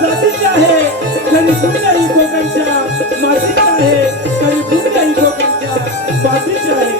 जातीचे आहे तरी पुण्य ही कोकणच्या मातीचे आहे तरी पुण्य ही कोकणच्या मातीचे आहे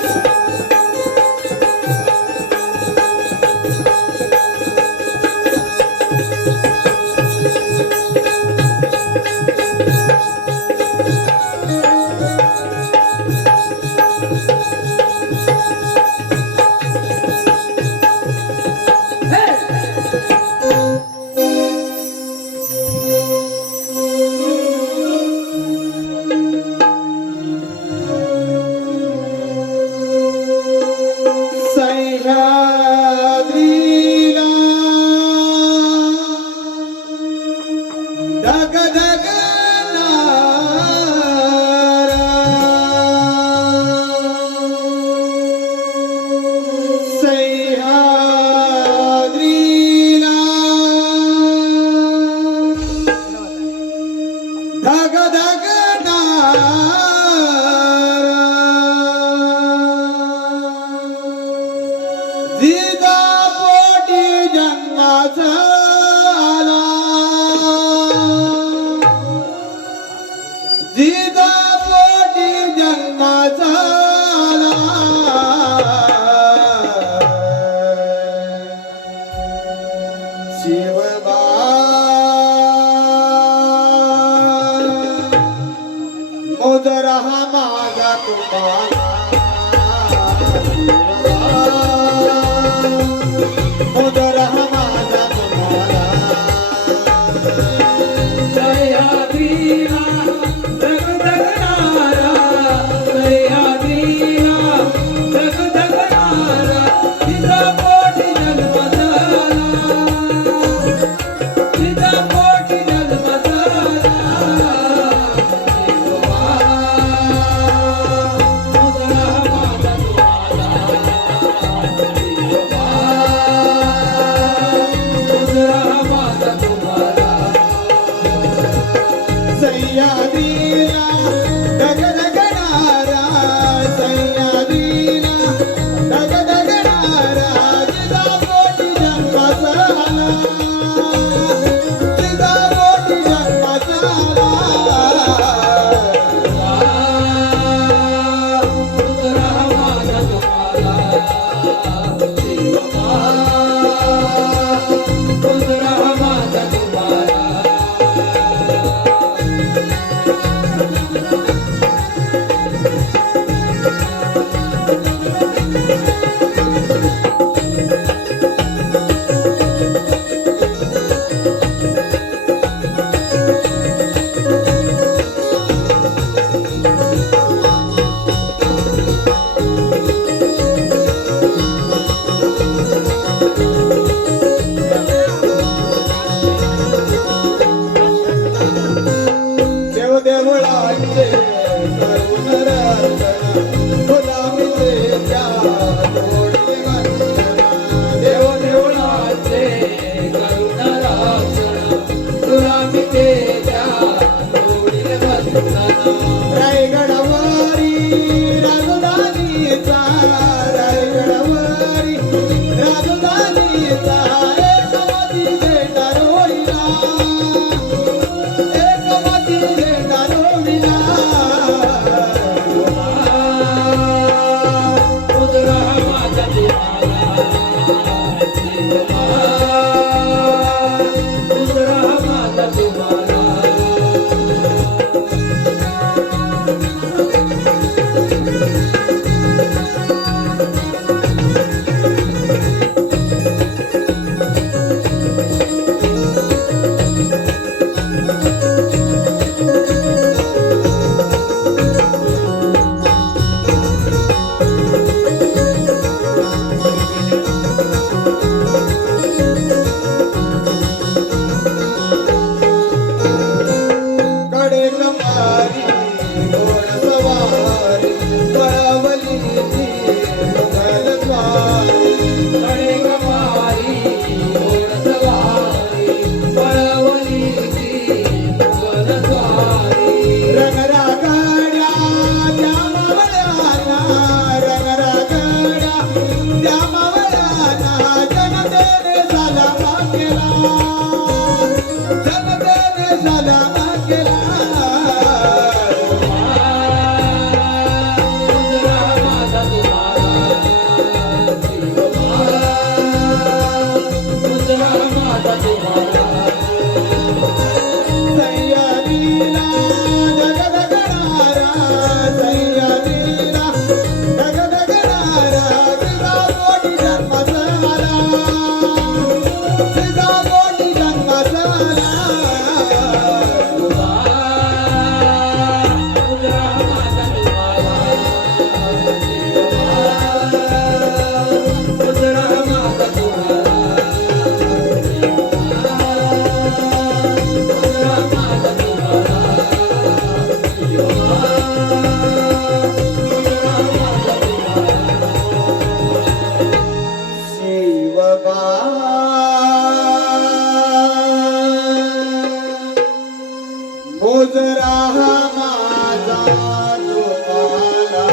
तुम्हाला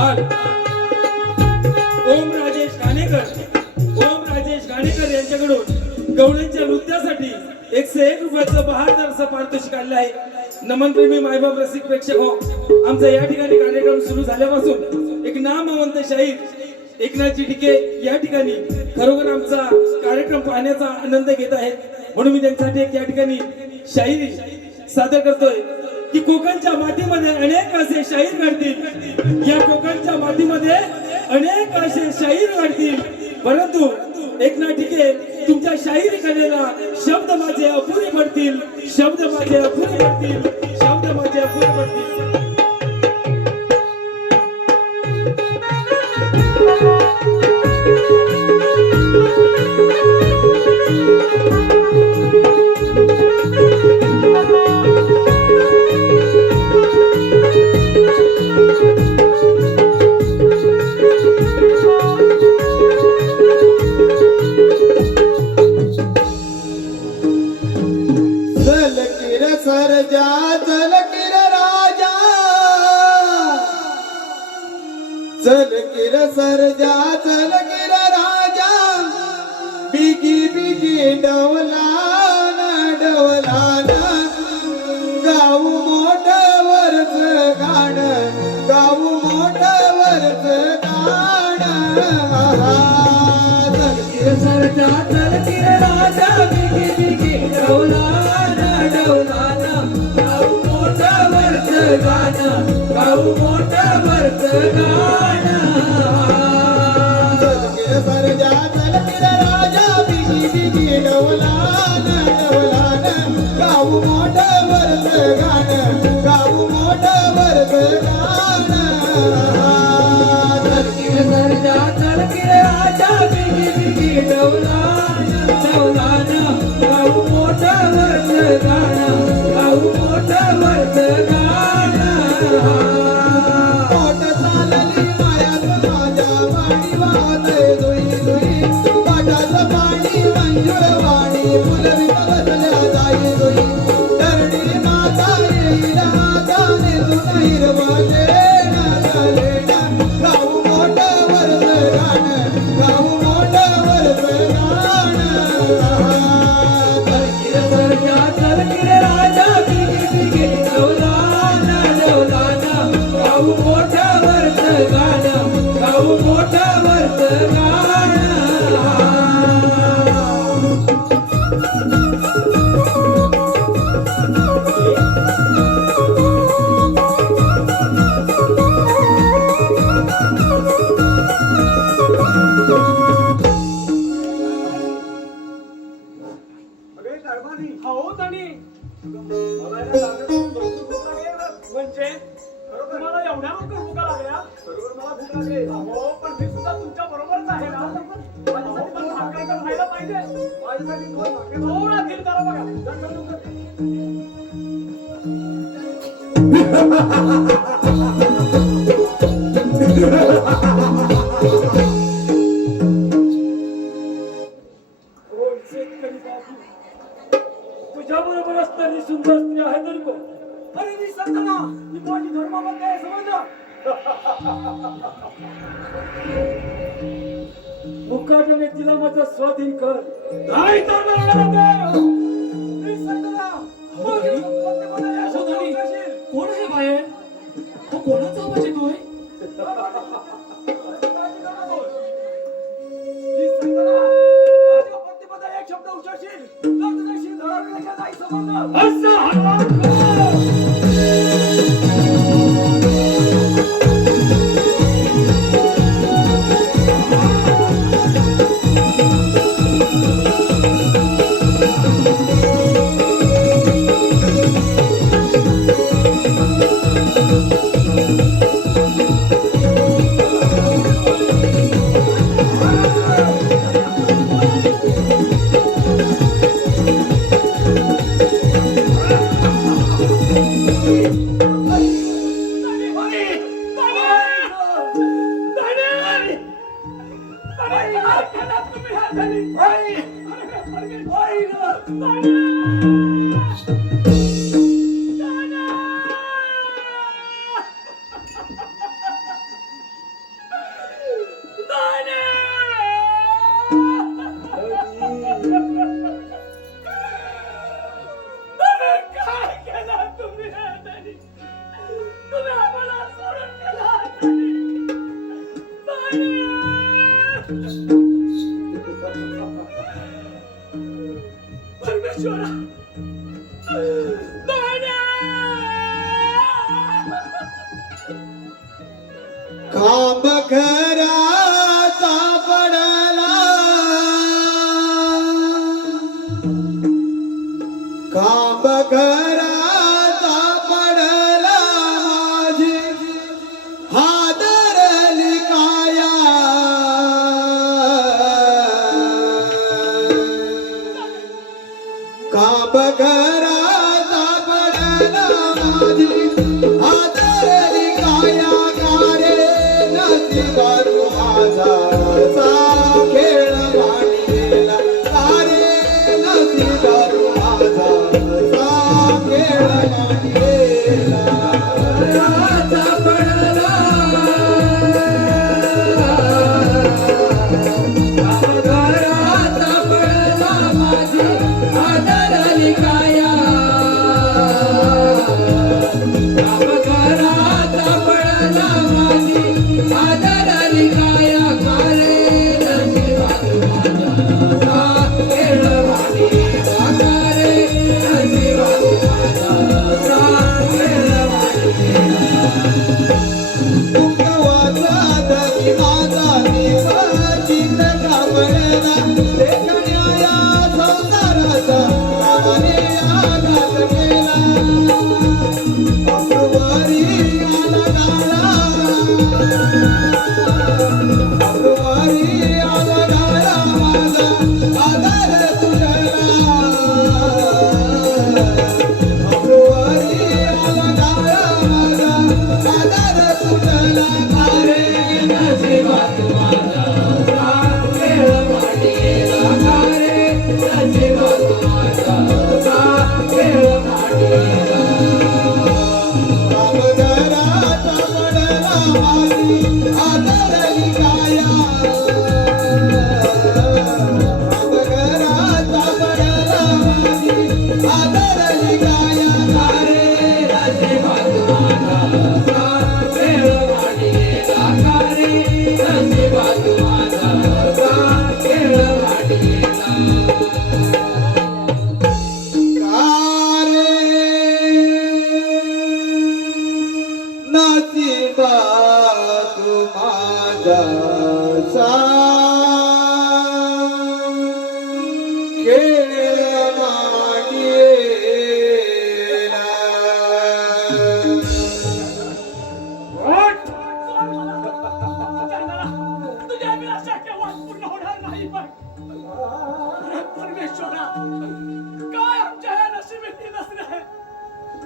आणि ओम राजेश घाणेकर यांच्याकडून गवळ्यांच्या नृत्यासाठी 101 रुपयाचं बहादर असं पारितोषिक आलेलं आहे. नमन प्रेमी मायबाप रसिक प्रेक्षक हो, आमचा या ठिकाणी कार्यक्रम सुरू झाल्यापासून एक नामवंत शाहीर एकनाथजी टिके या ठिकाणी खरोखर आमचा कार्यक्रम पाहण्याचा आनंद घेत आहेत. म्हणून मी त्यांच्यासाठी एक या ठिकाणी शाहिरी सादर करतोय की कोकणच्या मातीमध्ये अनेक असे शाहीर घडतील, या कोकणच्या मातीमध्ये अनेक असे शाहीर घडतील, परंतु एकनाथ टिके तुमच्या शाहिरी कलेला शब्द माझे अपुरे पडतील, शब्द माझे अपुरे पडतील, शब्द माझे अपुरे पडतील. चलकिर सरजा चलकिर राजा चलकिर सरजा चलकिर राजा बिगी बिगी डवलाना डवलाना गाऊ मोठं वरच गाणं गाऊ मोठं वरच गाणं चलकिर सरजा चलकिर राजा बिगी बिगी डवलाना डवलाना गाऊ मोठं वरच गाणं गाऊ मोठं वरच गाणं चलकिर सरजा चलकिर राजा बिगी बिगी डवलाना डवलाना गाऊ मोठं वरच गाणं गाऊ मोठं वरच गाणं चलकिर सरजा चलकिर राजा बिगी बिगी डवलाना डवलाना गाऊ मोठं वरच गाणं गाऊ मोठं वरच गाणं मोठ चालली मायात माझ्या वाणी वाहतय जुई जुई पाटाचं पाणी मंजुळ वाणी फुलवित बसल्या जाई जुई धरणी माता येईल आता निजून हिरवले गाऊ मोठं वरच गाणं गाऊ मोठं वरच गाणं चलकिर सरजा चलकिर राजा बिगी बिगी डवलाना डवलाना गाऊ मोठं वरच गाणं गाऊ मोठं वरच गाणं म्हणजे तुम्हाला एवढ्या लवकर भुका लागल्या? हो, पण मी सुद्धा तुमच्या बरोबरच आहे ना. माझ्यासाठी पण भाकर तर व्हायला पाहिजे. माझ्यासाठी थोडा धीर करा बघा. ओ शेतकरी बाबू, तुझ्या बरोबर असणारी सुंदर स्त्री आहे तरी कोण? अरे मी संतना, मी माझी धर्मामध्ये आहे समजलं. मुकाट्याने तिला माझा स्वाधीन कर. नाही तर मरणार. मी संतना, कोण आहे बाहेर? तो कोणाचा आवाज येतोय? एक शब्द उच्चारशील तर तुझ्याशी धडाडण्याच्या नाही संबंध. असं हनुमान काय केलं तुम्ही तुम्ही आम्हाला सोडून परमेश्वरा खांब घराचा पडला खांब घराचा पडला माझी हादरली काया खांब घराचा पडला माझी हादरली काया बारू माझा खेळ वाढलेला तारे नदी बारू माझा खेळ वाढलेला राजा पडला घराचा पडला माझी आदरली काया घराचा पडला माझी आदरली काया कारे नशिबात माझा खेळ वाढीला कारे नशिबात माझा खेळ वाढीला तुमवाचा धनी माझा निवाचित कापडला देखण्याया संसाराचा नावाने आघात केला अप्रवारी आला गाळा अप्रवारी आला गाळा माझा आधार तुझला अप्रवारी आला गाळा माझा आधार तुझला कारे नशिबात माझा खेळ वाढीला कारे नशिबात माझा खेळ वाढीला घराचा पडला माझी आदरली काया घराचा पडला माझी आदरली काया कारे नशिबात माझा खेळ वाढीला कारे नशिबात माझा खेळ वाढीला नशिबात माझा खेळ वाढीला तुझ्या अभिलाषा केव्हाच पूर्ण होणार नाही पण परमेश्वरा काय आमच्या या नशिबीत नसले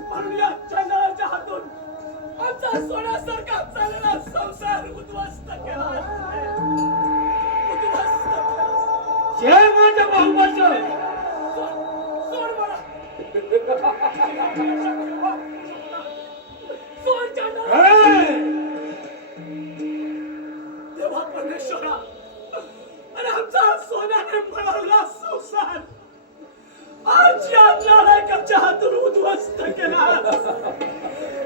म्हणून या चंद्राच्या हातून आमचा सोन्यासारखा चाललेला संसार उद्ध्वस्त केला उद्ध्वस्त केला जय माझ्या भाऊबाच्या सोड मला सोड चंद्रा देवा परमेश्वरा आणि आमचा सोन्याने बनवला संसार आज या नालायकाच्या हातून उद्ध्वस्त केला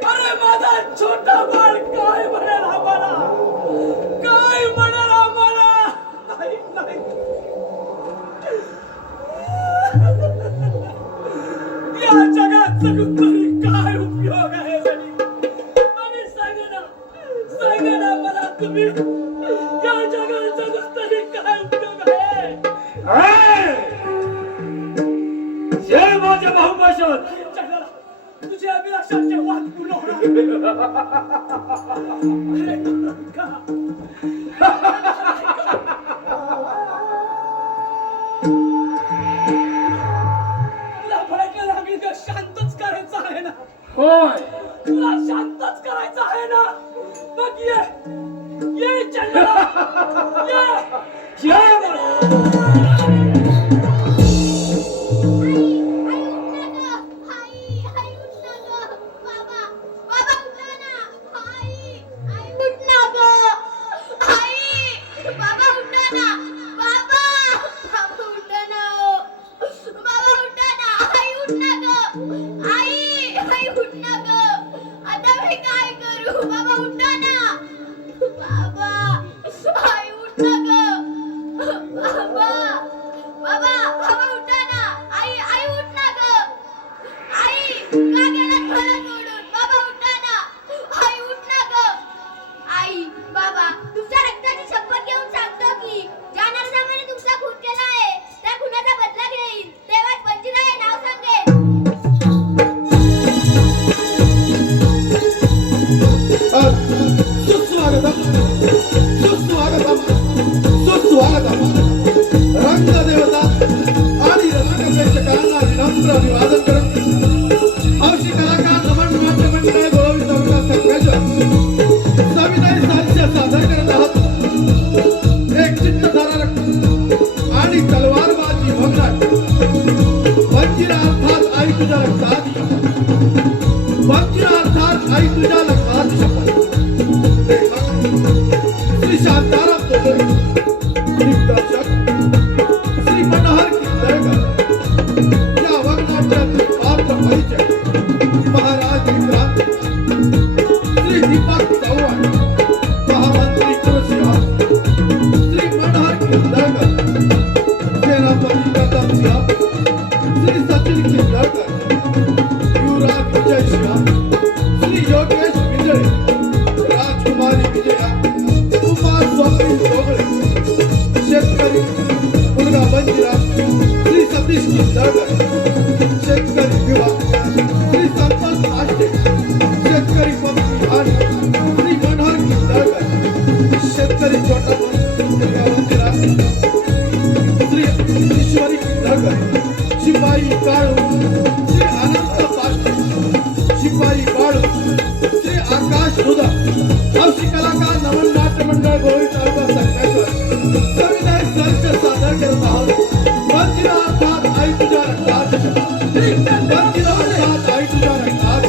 अरे माझा छोटा बाळ काय म्हणेल आम्हाला काय म्हणेल आम्हाला नाही नाही या जगात जगून तरी काय उपयोग आहे आणि सांगा ना मला तुम्ही या जगात जगून तरी काय उपयोग आहे जय माझ्या भाऊबाच्या तुझ्या अभिलाषा केव्हाच पूर्ण होणार तुला भडकलं लागली तर शांतच करायचं आहे ना होय तुला शांतच करायचं आहे ना मग ये चंद्रा ये जय आई आई उठ ना ग आता मी काय करू बाबा उठा ना बाबा आई उठ ना ग बाबा बाबा बाबा उठा ना आई उठ ना ग आई का गेला घर सोडून बाबा उठा ना आई उठ ना ग आई बाबा तुमच्या रक्ताची शपथ घेऊन सांगतो की ज्या नरसामाने तुमचा खून केला आहे त्या खुनाचा बदला घेईन तेव्हाच पंचीला हे नाव सांगेन सुस्वागतम सुस्वागतम सुस्वागतम रंगदेवता आणि रसिक प्रेक्षकांना विनम्र अभिवादन करत हौशी कलाकार नमन नाट्य मंडळ गोविंद तालुका संघाच्या सविनय साहित्य सादर करत आहात एक चित्तधारक आणि तलवारबाजी भगनाट वंजिरा अर्थात आई तुझ्या रक्तात वंजिरा अर्थात आई तुझ्या रक्तात शपथ श्री शांताराम तोडे दिग्दर्शक श्री मनोहर किंदळकर या वगनाट्यातील पात्र परिचय महाराज विक्रांत श्री दीपक चव्हाण महामंत्री कुलसिंह श्री मनोहर किंदळकर सेनापती कदम सिंह श्री सचिन किंदळकर युवराज विजय सिंह श्री योगेश विजय राजकुमारी विजया कुमार स्वप्नील डोगळे शेतकरी मुलगा बंजिरा श्री सतीश किंदळकर शेतकरी विवा श्री संतोष आष्टे शेतकरी पत्नी आणि श्री मनोहर किंदळकर शेतकरी छोटा मुलगा बंजिरा श्री ईश्वरी किंदळकर शिपाई काळू श्री अनंत पाष्टे शिपाई बाळू श्री आकाश सुधा हौशी कलाकार नमन नाट्य मंडळ गोविंद तालुका संघाच्या सविनय साहित्य सादर करत आहोत वंजिरा अर्थात आई तुझ्या रक्तात वंजिरा अर्थात आई तुझ्या रक्तात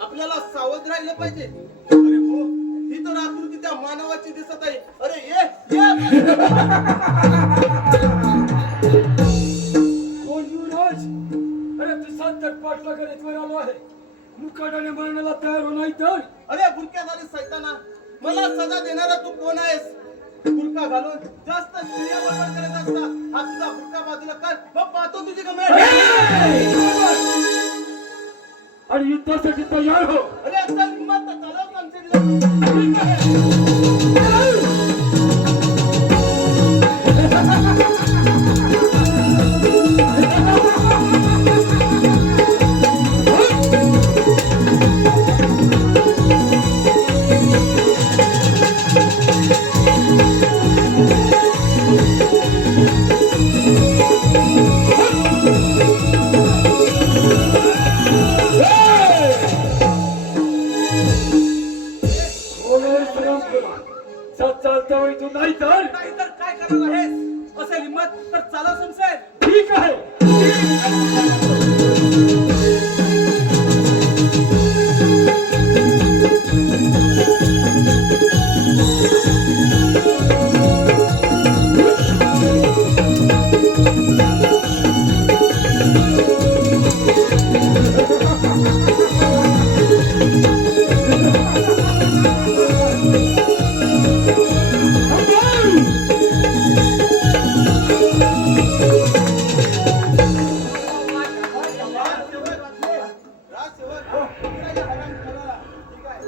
आपल्याला सावध राहिलं पाहिजे. अरे हो, ही तर आकृती त्या मानवाची दिसत आहे. अरे ये कोण युवराज? अरे तू संतर पाटला गणेशवर आलो आहे. मुकाट्याने मरणाला तयार हो नाही तर. अरे बुरख्याधारी सैताना, मला सजा देणारा तू कोण आहेस? बुरखा घालून जास्त स्त्रिया बरोबर करत असता. हा तुझा बुरखा बाजूला कर, मग पाहतो तुझी गमेल. आणि युद्धासाठी तयार हो. अरे आता हिम्मत चालव कन्सिडर. चालता वेळी तू नाही तर नाहीतर काय करणार आहेस? असेल हिम्मत तर चालव संसार. ठीक आहे राजसेवक काय हराम करायला? ठीक आहे.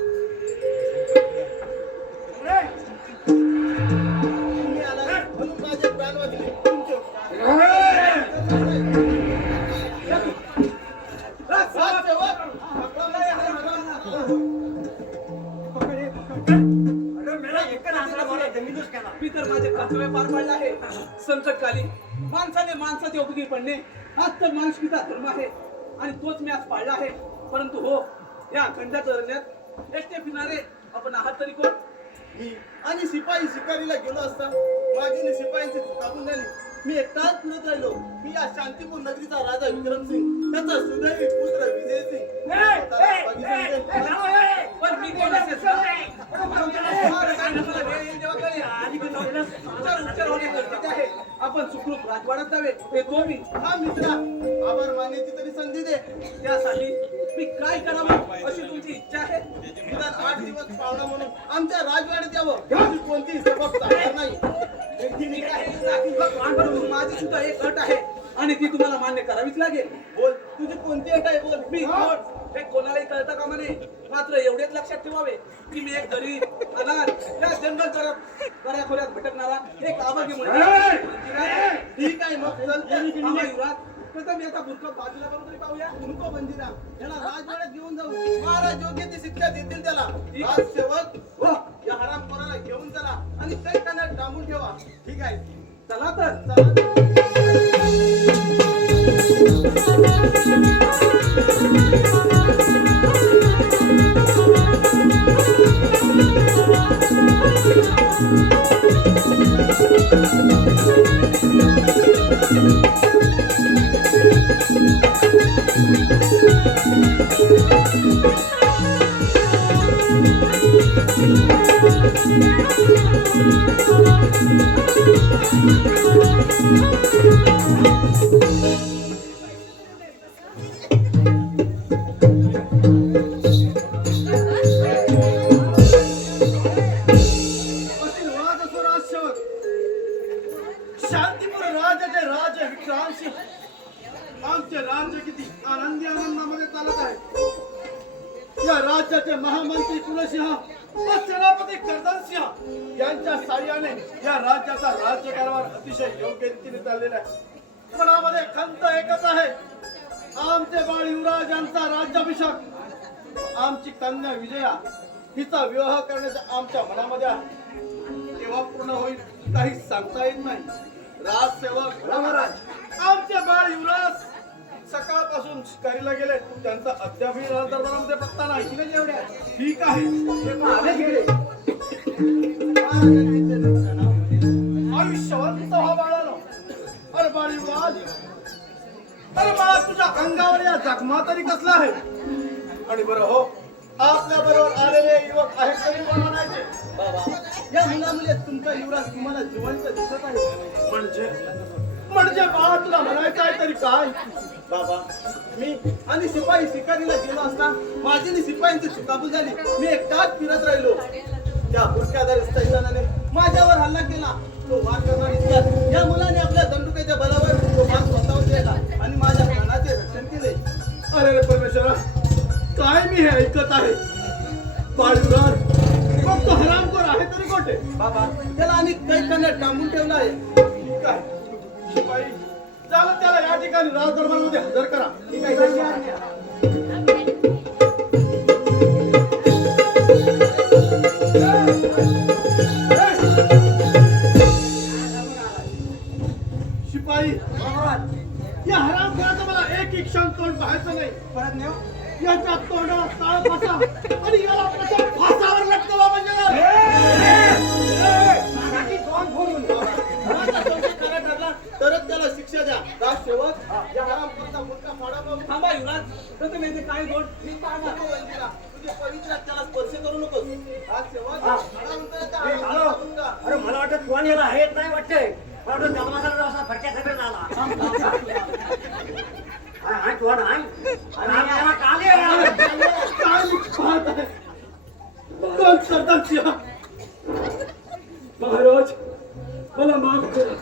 तुम्ही आला म्हणून माझे प्राण वाचले. तुमचे राजसेवक, पकडला या हराम. मी तर माझे कर्तव्य पार पाडले आहे. संकटकाली माणसाने माणसाचे उपयोगी पडणे हाच तर माणुसकीचा धर्म आहे आणि तोच मी आज पाळला आहे. परंतु हो, या खंडाच्या अरण्यात एकटे फिरणारे आपण आहात तरी कोण? मी आणि शिपाई शिकारीला गेलो असता माझी शिपायांची चुकाबून झाली. मी एकटाच फिरत राहिलो. मी या शांतीपूर नगरीचा राजा विक्रमसिंग, त्याचा सुदैवी पुत्र विजयसिंग. पण मी कोण असेल? उपचार होणे गरजेचे आहे. आपण सुखरूप राजवाड्यात जावे हे तो मी. हा मित्रा, आभार मानण्याची तरी संधी दे. त्यासाठी मी काय करावं अशी तुमची इच्छा आहे? निदान 8 दिवस पाहुणा म्हणून आमच्या राजवाड्यात यावं याची कोणतीही सबब चालणार नाही. ठीक आहे, परंतु माझी सुद्धा एक अट आहे आणि ती तुम्हाला मान्य करावीच लागेल. बोल, तुझी कोणती अट आहे? बोल. मी कोण हे कोणालाही कळता कामा नये. मात्र एवढेच लक्षात ठेवावे की मी एक गरीब अनाथ या जंगल दऱ्याखोऱ्यात भटकणारा एक अभागी मुलगा आहे. ठीक आहे, मग चल. थांबा युवराज, प्रथम याचा बुरखा बाजूला करून तरी पाहूया. नको बंजीरा, याला राजवाड्यात घेऊन जाऊ. महाराज योग्य ती शिक्षा देतील त्याला. राजसेवक, हो, या हरामखोराला घेऊन चला आणि काही कानात डांबून ठेवा. ठीक आहे, चला तर. चला. आशीर्वाद असो राजसेवक. शांतीपूर राजाचे राजे विक्रांतसिंह, आमचे राज्य किती आनंदी आनंदामध्ये चालत आहे. या राज्याचे महामंत्री कुलसिंह व सेनापती कर्दनसिंह यांच्या साह्याने या राज्याचा राज्यकारभार अतिशय योग्य रीतीने चाललेला आहे. मनामध्ये खंत एकच आहे, आमचे बाळ युवराज यांचा राज्याभिषेक, आमची कन्या विजया हिचा विवाह करण्याचा आमच्या मनामध्ये आहे. केव्हा पूर्ण होईल काही सांगता येत नाही. राजसेवक, महाराज, आमचे बाळ युवराज सकाळपासून शिकारीला गेले. त्यांचा अद्यापही राजदरबारामध्ये पत्ता नाही. एवढ्या ठीक आहे, आयुष्यवंत व्हा बाळानो. अरे बाळ युवराज, अरे बाळा, तुझ्या अंगावर या जखमा तरी कसला आहे? आणि बरं हो, आपल्या बरोबर आलेले युवक आहेत तरी कोण म्हणायचे? बाबा, या मुलामुळे तुमचा युवराज तुम्हाला जिवंत दिसत आहे. म्हणजे बाळा, तुला म्हणायचं आहे तरी काय? बाबा, मी आणि शिपाई शिकारीला गेलो असता माझी आणि शिपाईंची चुकाबूल झाली. मी एकटाच फिरत राहिलो. त्या बुरख्यादार सैतानाने माझ्यावर हल्ला केला. तो वाद करणार इतक्यात या मुलाने आपल्या दंडुक्याच्या बलावर तो वाद स्वतःवर केला आणि माझ्या प्राणाचे रक्षण केले. अरे रे परमेश्वरा, काय मी हे ऐकत आहे? बाळूराज, मग तो हरामखोर आहे तरी कोठे? बाबा, त्याला आणि काही करण्यात डांबून ठेवला आहे. ठीक आहे शिपाई, चला त्याला या ठिकाणी राजदरबारामध्ये हजर करा. ठीक आहे, जशी आज्ञा. शिपाई, या हरामखोराचं मला एक क्षण तोंड पाहायचं नाही. परत नाही याच्या तोंडाला ताळ फासा आणि याला त्याच्या फासावर लटकवा म्हणजे तरच त्याला शिक्षा द्या राजसेवक या हरामखोराचा मुलगा फाडा पाहून थांबा युवराज, प्रथम येते काय गोड मी पाहणार. नको वंदिरा, तुझे पवित्र त्याला स्पर्श करू नकोस. राजसेवक हरामखोराचा हरामखोराचा मुलगा. अरे मला वाटतं कोण याला हेच नाही वाटतंय. मला वाटतं जन्माचा असा फटक्या सगळं झाला. हा कोण आहे? अरे आम्हाला काले काय पाहत आहे? कोण सरदार सिंह? महाराज मला माफ करा,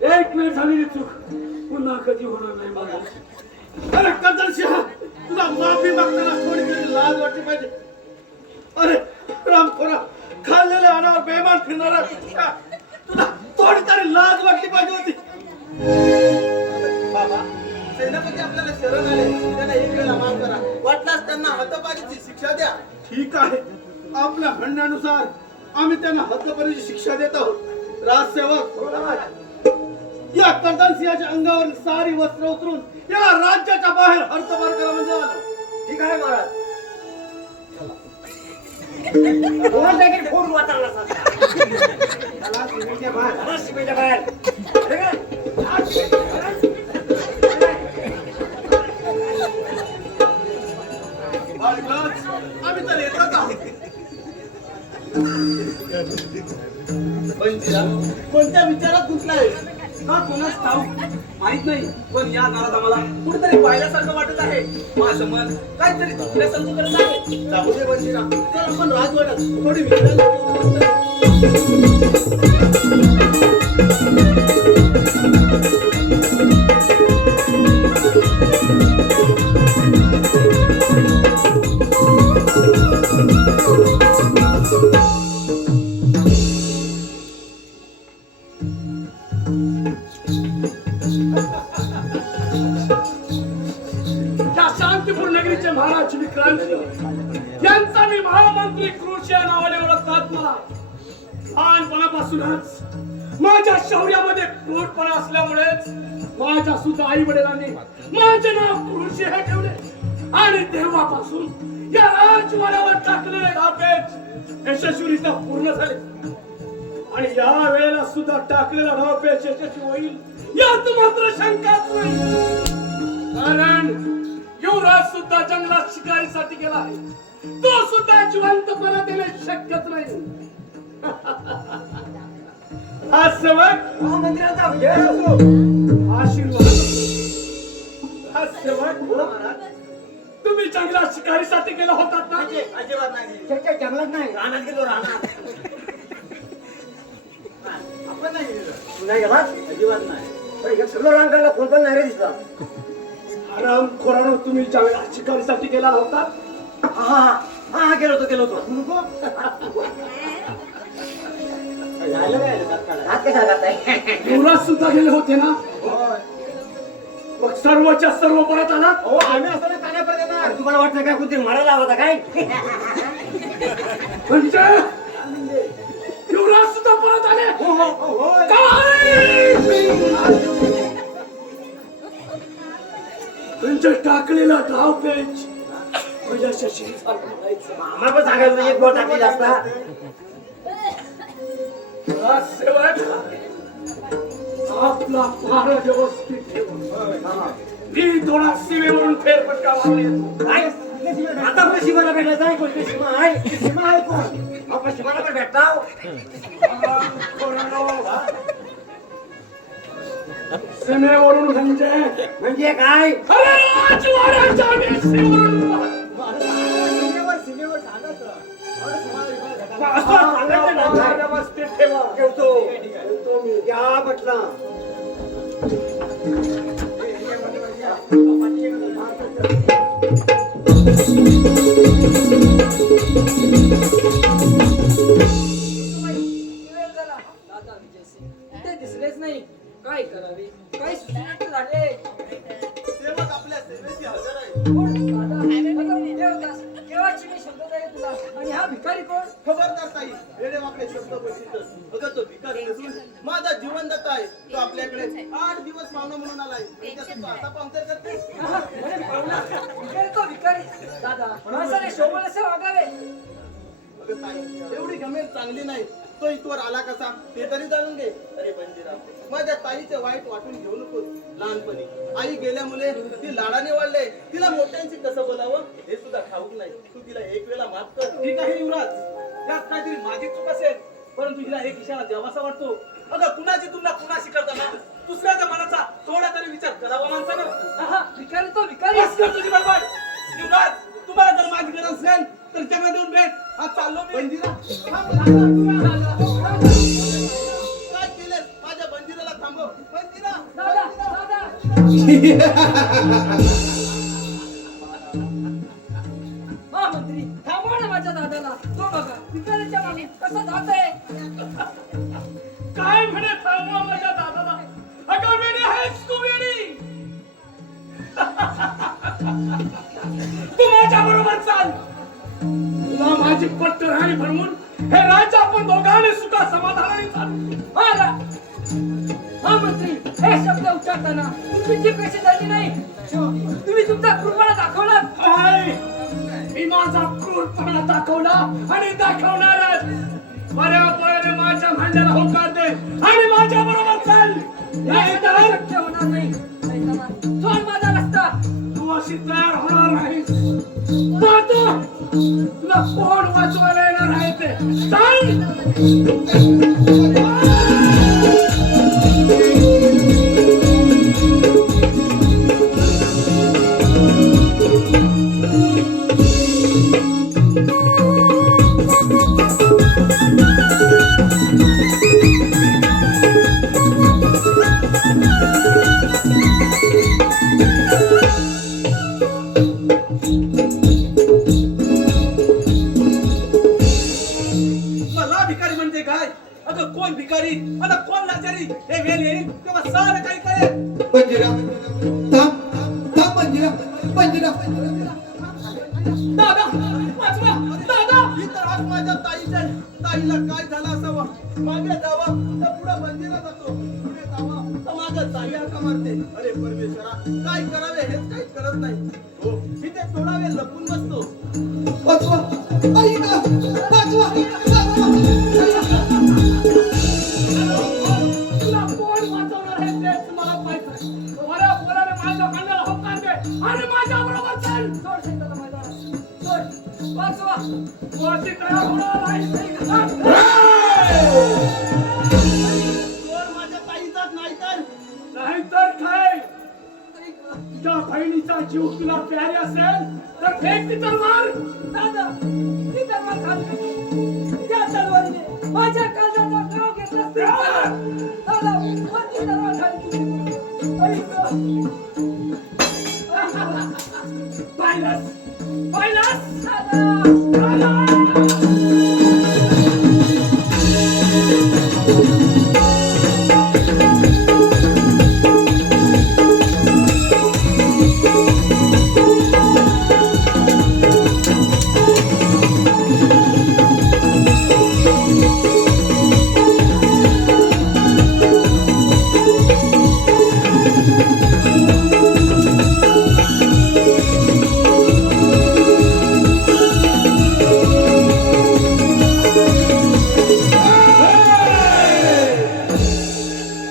एक वेळ झालेली चूक पुन्हा कधी होणार नाही महाराज. अरे कर्दन सिंह, तुला माफी मागताना थोडी तरी लाज वाटली पाहिजे. अरे रामखोरा, खाल्लेल्या अनावर बेमान फिरणारा तुला थोडी तरी लाज वाटली पाहिजे होती. बाबा, सेनापती आपल्याला शरण आले, त्यांना एक वेळा माफ करा. वाटल्यास त्यांना हद्दपारीची शिक्षा द्या. ठीक आहे, आपल्या म्हणण्यानुसार आम्ही त्यांना हद्दपारीची शिक्षा देत आहोत. राजसेवक, या कर्दन सिंहाच्या अंगावरील सारी वस्त्र उतरून याला राज्याच्या बाहेर हद्दपार करा म्हणजे आलं. ठीक आहे महाराज. कोण देखील फोड वाचायला चला सीमेच्या बाहेर. अरे काय? बाळगलाच, आम्ही तर येतच आहोत. बंजीरा, कोणत्या विचारात गुंतलाय? का कोणाच ठाऊक माहित नाही, पण या घरात आम्हाला कुठेतरी पाहिल्यासारखं वाटत आहे. माझं मन काहीतरी चुकल्यासारखं करत आहे. जाऊ दे बंजीरा, चल आपण राजवाड्यात थोडी विचार. या शांतीपूर नगरीचे महाराज विक्रांत यांचा मी महामंत्री कृषी या नावाने ओळखतात. मला लहानपणापासूनच माझ्या शौर्यामध्ये क्रूरपणा असल्यामुळेच माझ्या सुद्धा आई वडिलांनी माझे नाव कृषी हे ठेवले. आणि तेव्हापासून या राजवाड्यावर टाकलेले डावपेच यशस्वीरित्या पूर्ण झाले. आणि या वेळेला सुद्धा टाकलेला डावपेच यशस्वी होईल यात मात्र शंकाच नाही. कारण युवराज सुद्धा जंगलात शिकारीसाठी गेला आहे. तो सुद्धा जिवंत परत येणे शक्यच नाही. राजसेवक, मंदिराचा विजय असो. आशीर्वाद. राजसेवक, तुम्ही जंगलात शिकारीसाठी गेला होतात ना? अजिबात नाही. जंगलात नाही, रानात गेलो. रानात आपण नाही गेलेलो. तू नाही गेलास? अजिबात नाही. सगळं रान काढला, कोण पण नाही रे दिसला. आराम खोरानो, तुम्ही जंगलात शिकारीसाठी गेला होता? हा हा गेलो होतो. हात कशा करताय? युवराज सुद्धा गेले होते ना? मग सर्वच्या सर्व परत आला. हो, आम्ही असं काण्यापर्यंत येणार. तुम्हाला वाटतं काय कुठे मारायला होता काय? म्हणजे युवराज सुद्धा परत आले. म्हणजे टाकलेला धाव पेच यशस्वी झाला म्हणायचं. आम्हाला पण सांगायचं एक बोट टाकली असता. राजसेवक, आपला पारा व्यवस्थित ठेवा. मी थोडा सीमेवरून फेरफटका मारला येतो. काय? आता आपण शिवाला भेटायचं आहे. कोणती सीमा आहे? सीमा आहे कोण? आपण शिवाला पण भेटताव. सीमेवरून म्हणजे काय? अरे राजवाड्याच्या सीमेवरून असं सांगायचं ना. पारा व्यवस्थित ठेवा. ठेवतो मी. या म्हटलं. ते दिसलेच नाही. काय करावे, काय सुचत झाले. सेवक आपल्या सेवेशी हजर आहे. कोण दादा? आता देवदास, केव्हाची मी शब्द आहे तुला. आणि हा भिकारी कोण? खबरदार ताई, वेडेवाकडे शब्द बोलतीतच. अगं तो भिकारी नसून माझा जीवनदाता आहे. तो आपल्याकडे 8 दिवस पाहुणा म्हणून आलाय. त्याचा तो आता पाहुणचार करते. म्हणे पाहुणा, भिकारी तो भिकारी. दादा, माणसाने शोभन असे वागावे. अगं ताई, एवढी गमेल चांगली नाही. तो इथवर आला कसा ते तरी जाणून घे. अरे बंजीराव, माझ्या ताईचे वाईट वाटून घेऊ नको. लहानपणी आई गेल्यामुळे ती लाडाने वाढले. तिला मोठ्यांशी कसं बोलावं हे सुद्धा ठाऊक नाही. तू तिला एक वेळा माफ कर. ठीक आहे युवराज, यात काहीतरी माझी चूक असेल, परंतु हिला एक इशारा द्यावासा वाटतो. अगं कुणाची तुलना कुणाशी करताना दुसऱ्याच्या मनाचा थोडा तरी विचार करावा माणसानं. आहा, भिकारी तो भिकारी बस कर तुझी बडबड. युवराज, तुम्हाला जर माझी गरज असेल तर जगा देऊन भेट. आज चाललो मी. बंजीरा काय केलेस? माझ्या बंजीराला थांबव. बंजीरा दादा दादा महामंत्री थांबवा ना माझ्या दादाला. तो बघा भिकारीच्या मागे कसं जातंय. काय म्हणे थांबवा माझ्या दादाला? अगं वेडी आहेस तू, वेडी. तू माझ्या बरोबर चाल. तुला माझी पट्ट राहणी भरवून हे राज्य आपण दोघांनी सुखा समाधानाने चालू. महामंत्री हे शब्द उच्चारताना तुमची जीभ कशी झाली नाही? तुम्ही तुमचा कृपणा दाखवला. काय? मी माझा क्रूरपणा दाखवला आणि दाखवणारच. बऱ्या पळाने माझ्या भांड्याला होकार दे आणि माझ्या बरोबर चाल. नाही तर शक्य होणार नाही. सोड माझा रस्ता. तू अशी तयार होणार नाहीस. पाहतो तुला कोण वाचवायला येणार आहे ते. चाल. मला भिकारी म्हणजे काय? अगं कोण भिकारी आता कोण लाचारी हे वेळ येईल तेव्हा सारं काही कळेल. बंजीरा थांब थांब बंजीरा बंजीरा दादा वाचवा. दादा ही तर आज माझ्या ताईच्या ताईला काय झालं असावं. मागे जावं तर पुढे बंजीरा जातो. पुढे जावं तर मागे ताई हाका मारते. अरे परमेश्वरा, काय करावे हेच काही कळत नाही. हो मी ते थोडा वेळ लपून बसतो. वाचवा आई ना वाचवा तुला कोण वाचवणार आहे तेच मला पाहिजे. बऱ्या पोराने माझ्या भांड्याला होकार दे आणि माझ्या बरोबर चाल. सोड शेताला मैदानात. सोड वाचवा. तू अशी तयार होणार आहेस नाही का? चोर माझ्या ताईचाच नाही तर नाहीतर काय? तुझ्या बहिणीचा जीव तुला प्यारी असेल तर फेक ती तलवार. दादा ती तलवार खाली. त्या तलवारीने माझ्या काळजाचा त्राव घेतला असता. दादा कोणती तलवार खाली तुम्ही? आई गं. पाहिलंस? पाहिलंस? दादा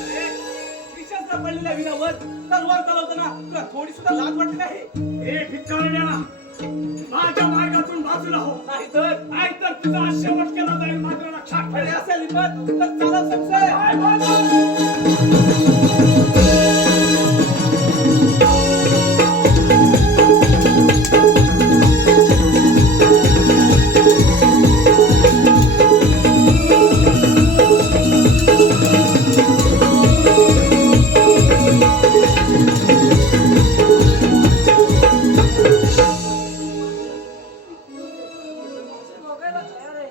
विषाचा पडलेल्या विरावर तलवार चालवताना तुला थोडी सुद्धा लाज वाटली नाही? हे भिकारण्या, माझ्या मार्गातून बाजूला हो. नाहीतर तुझा शेवट केला जाईल मात्र लक्षात अरे ठेव. असेल हिंमत तर चला संशय. काय बाबा? बघायला तयार आहे.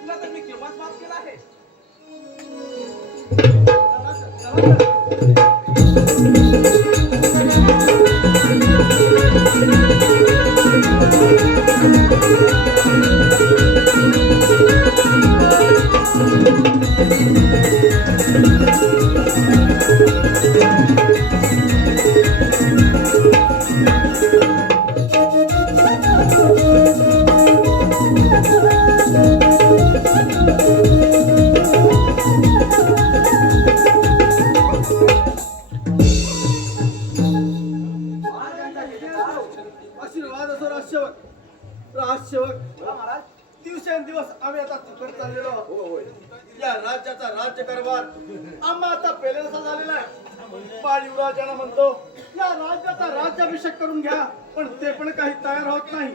तुला तर मी केव्हाच माफ केला आहे. आशीर्वाद असो राजसेवक. राजसेवक दिवसेंदिवस आम्ही आता चुकत चाललेलो आहोत. या राज्याचा राज्यकारभार आम्हा आता पेलेसा झालेला आहे. बाळ युवराजांना म्हणतो या राज्याचा राज्याभिषेक करून घ्या, पण ते पण काही तयार होत नाही.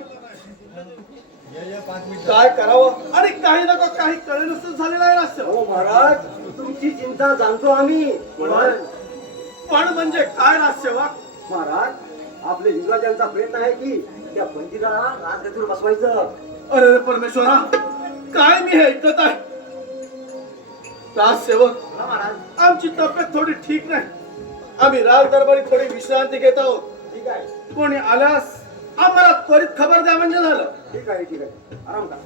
काय करावं आणि काही नको काही कळेनच झालेलं आहे राजसेवक. हो महाराज, तुमची चिंता जाणतो आम्ही. पण म्हणजे काय राजसेवक? महाराज, आपले युवराजांचा प्रयत्न आहे की त्या पंडिताला राजगतीवर बसवायचं. अरे परमेश्वरा, काय मी हे ऐकत आहे. राजसेवक, महाराज, आमची तब्येत थोडी ठीक नाही. आम्ही राज दरबारी थोडी विश्रांती घेत आहोत. ठीक आहे, कोणी आल्यास आम्हाला त्वरित खबर द्या म्हणजे झालं. ठीक आहे, ठीक आहे, आराम करा.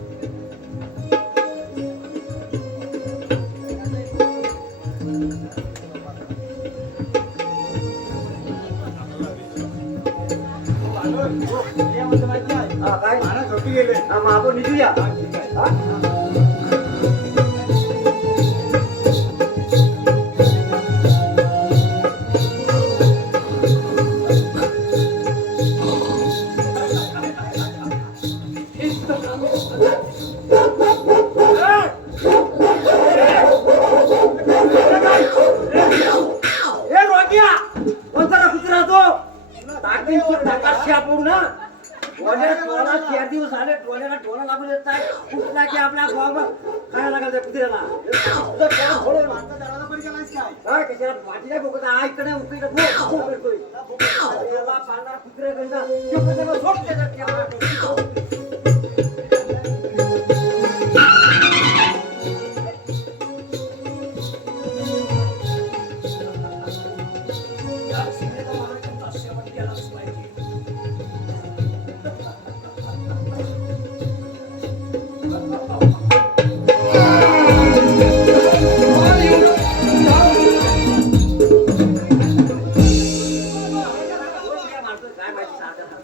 हा, काय झोपी गेले. हा, मग आपण निघूया. हा? ए, रोग्या! कोणता रे कुत्रा तो? टाकींची टाकाशी आपण ना. टोला 4 दिवस आले, टोला लागून येत नाही. कुठला की आपल्या गावावर खायला लागल त्या कुत्र्याला. काय कशाला पाठीला बोकत आहे, इकडे उकडे भोक करतोय. त्याला पाळणारा कुत्रे करीता, ते कुत्र्याला झोप देतात त्याला. काय माहिती सारखं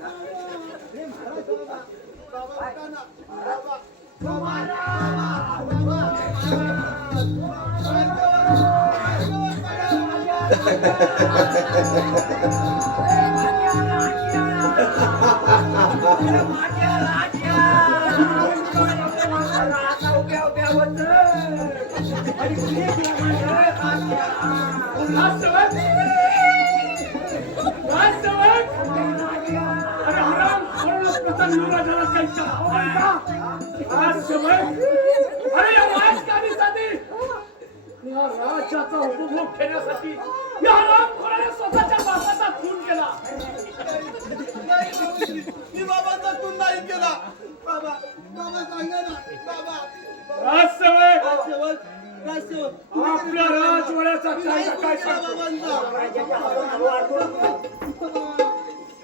राज्याचा उपभोग घेण्यासाठी या रामखोराने स्वतःच्या बापाचा खून केला. मी बाबाचा खून नाही केला. बाबा, बाबा सांगा ना. बाबा, राजसेवक, राजसेवक, राजसेवक, आपल्या राजवाड्याचा कायदा काय सांगतो?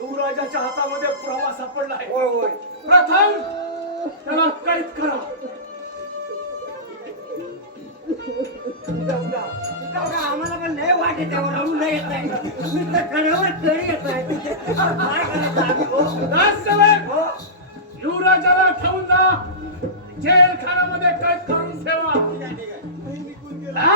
युवराजाच्या हातामध्ये पुरावा सापडला आहे. होय होय. प्रथम त्याला कैद करा. आम्हाला पण लय वाटे त्यावर अजून नाही येत आहे. कड्यावर तरी येत आहे. काय करायचं आम्ही हो? राजसेवक, युवराजाला ठेवून जा, जेलखान्यामध्ये कैद करून ठेवा. हा?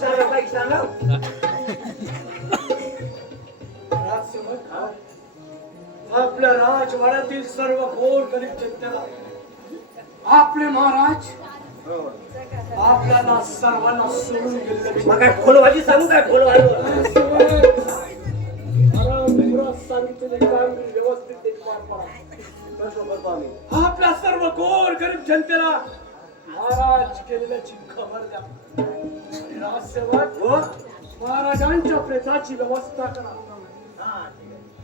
सांगा, काही सांगा. आपल्या राजवाड्यातील सर्व गोर गरीब जनतेला आपले महाराज आपल्याला सर्वांना सोडून गेले. मग काय खोलवाजी सांगू काय खोलवाजी? सांगितलेले काम मी व्यवस्थित पार पाडा. आपल्या सर्व गोर गरीब जनतेला महाराज केलेल्याची खबर द्या. आणि राजसेवक, महाराजांच्या प्रेताची व्यवस्था करा.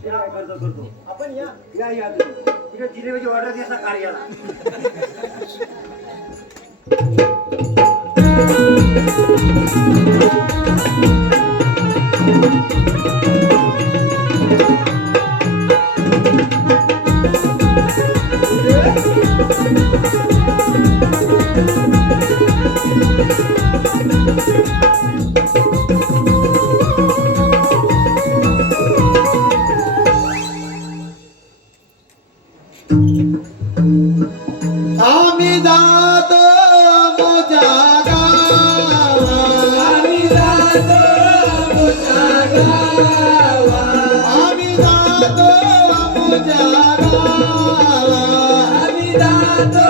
करतो आपण. या तिकडे जिलेबीची ऑर्डर द्यायचा कार्याला. जातो आमुच्या गावा आम्ही जातो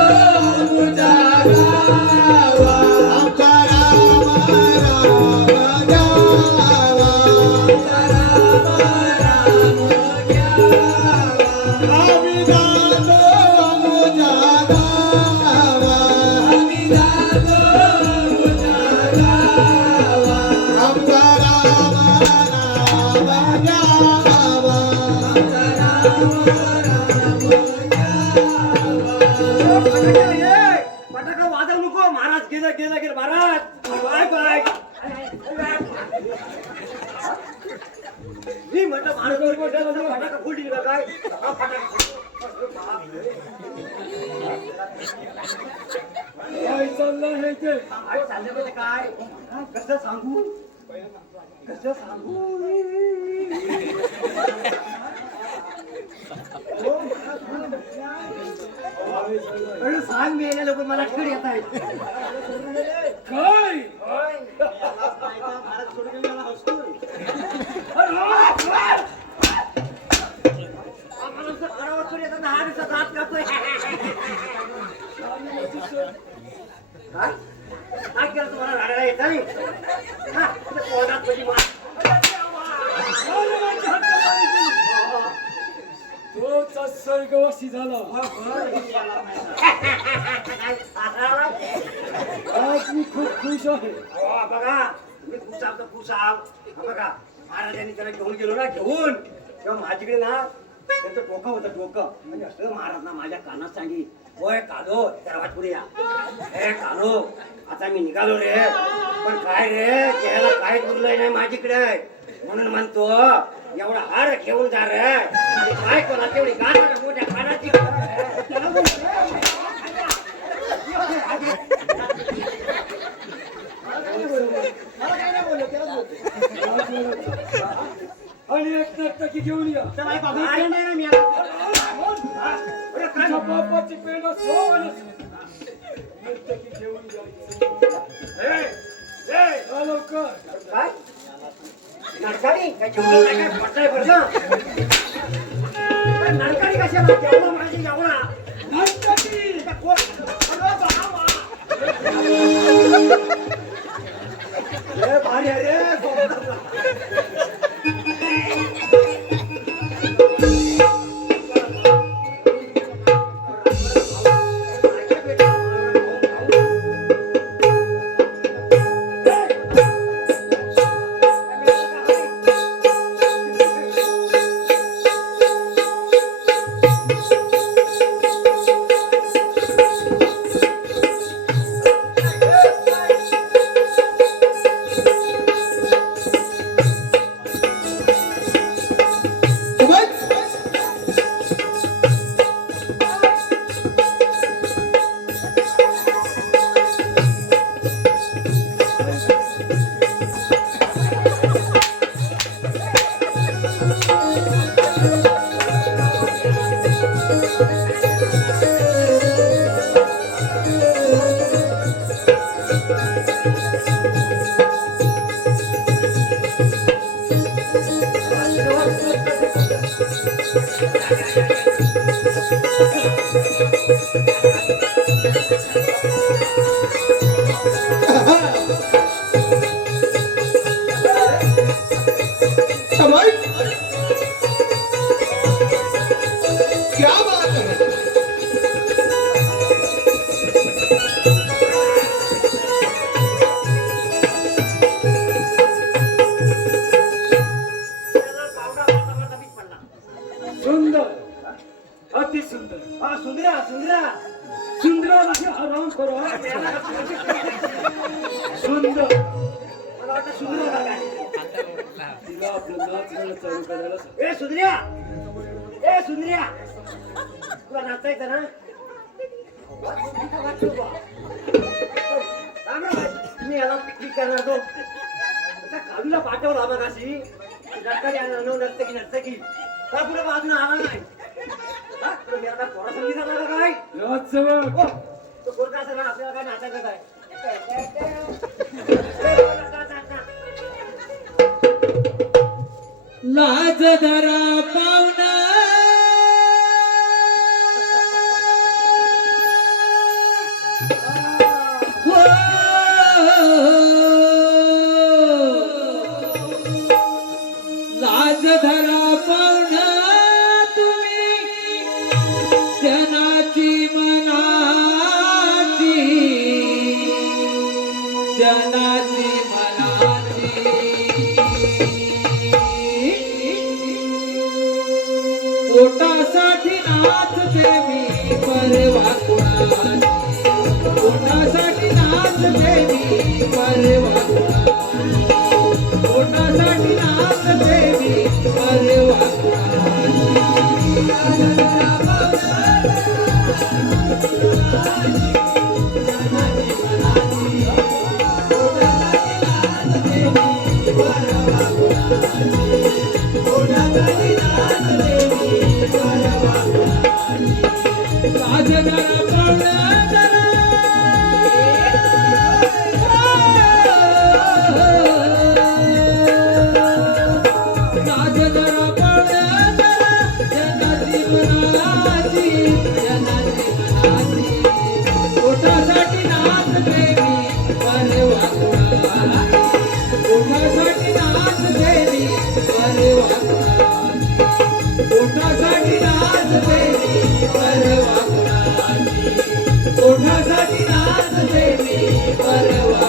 आमुच्या गावा. आमचा राम राम द्यावा आम्ही जातो आमुच्या गावा आम्ही जातो आमुच्या गावा. आमचा राम राम द्यावा फटाका वाजव नको महाराज गेला गेला गेला महाराज बाय बाय मी म्हटलं महाराज फटाका फुटली का काय हा, फटाका काय चाललं हे ते काय चाललं म्हणजे काय कसं सांगू कसं सांगू अरे सांग मी लोक मला तिकडे येत आहेत काय काय केलं तुम्हाला राडायला येत नाही हा, तुझ्या पोटात कधी मार. तोचा स्वर्गवासी झाला आज मी खूप खुश आहे. हो, बघा तुम्ही खुश आहात तर खुश आहात हा, बघा महाराजांनी त्याला घेऊन गेलो ना घेऊन तेव्हा माझ्याकडे ना त्यांचं डोकं होतं डोकं म्हणजे असं महाराज ना माझ्या कानात सांगी होय कालो त्या पुढे या हे कालो आता मी निघालो रे पण काय रे घ्यायला काय उरलंय नाही माझ्याकडे म्हणून म्हणतो एवढा हार घेऊन जा रे आणि काय कोणा तेवढी गाण मोठ्या कानाची आणि एक नर्तकी घेऊन या तुझ्या बापाची पेंड नर्तकी घेऊन या लवकर काय नरकाळी काय जेवढं नाही काय पटलंय बरं नरकाळी कशाला जेवढा माझी जेवढा नर्तकी भारी अरे समझ क्या बात है सुंदर अति सुंदर हा सुंदरा सुंदरा सुंदराला आराम करो सुंदर मला वाटतं सुंदरा काय तिला आपलं नाचणं चालू करायला सांग. ए सुंदर्या तुला नाचायचं ना मी याला पिकनिक करणार तो कालूला पाठवला मगाशी नर्तकी नर्तकी नर्तकी का पुढे बाजूला आला नाही हा? तुला मी आता पोरा संगीत आला का काय राजसेवक हो, तो कोणता असं ना आपल्याला काय नाचायचं काय लाज धरा पाहुणा हो. लाज धरा पाहुणा तुम्ही जनाची मनाची जनाची मनाची पोटासाठी नाचते मी परवा कुणाची पोटासाठी नाचते मी परवा कुणाची पोटासाठी नाचते मी परवा पोटासाठी नाचते मी परवा पोटासाठी नाचते मी परवा पोटासाठी नाचते मी परवा पोटासाठी नाचते मी परवा